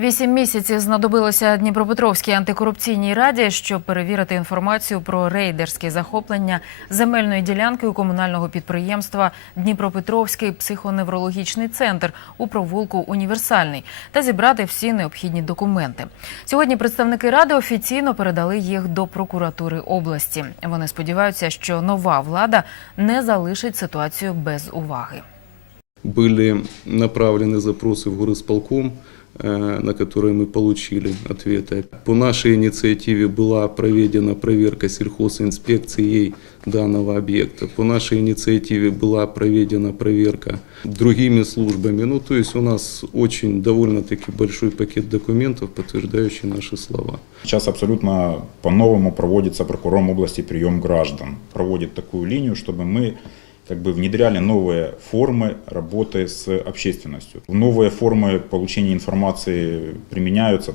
Вісім місяців знадобилося Дніпропетровській антикорупційній раді, щоб перевірити інформацію про рейдерське захоплення земельної ділянки у комунального підприємства Дніпропетровський психоневрологічний центр у провулку Універсальний та зібрати всі необхідні документи. Сьогодні представники ради офіційно передали їх до прокуратури області. Вони сподіваються, що нова влада не залишить ситуацію без уваги. Были направлены запросы в горисполком, э, на которые мы получили ответы. По нашей инициативе была проведена проверка сельхозинспекцией данного объекта. По нашей инициативе была проведена проверка другими службами. Ну, то есть у нас очень довольно-таки большой пакет документов, подтверждающий наши слова. Сейчас абсолютно по-новому проводится прокурором области прием граждан. Проводит такую линию, чтобы мы как бы внедряли новые формы работы с общественностью. Новые формы получения информации применяются.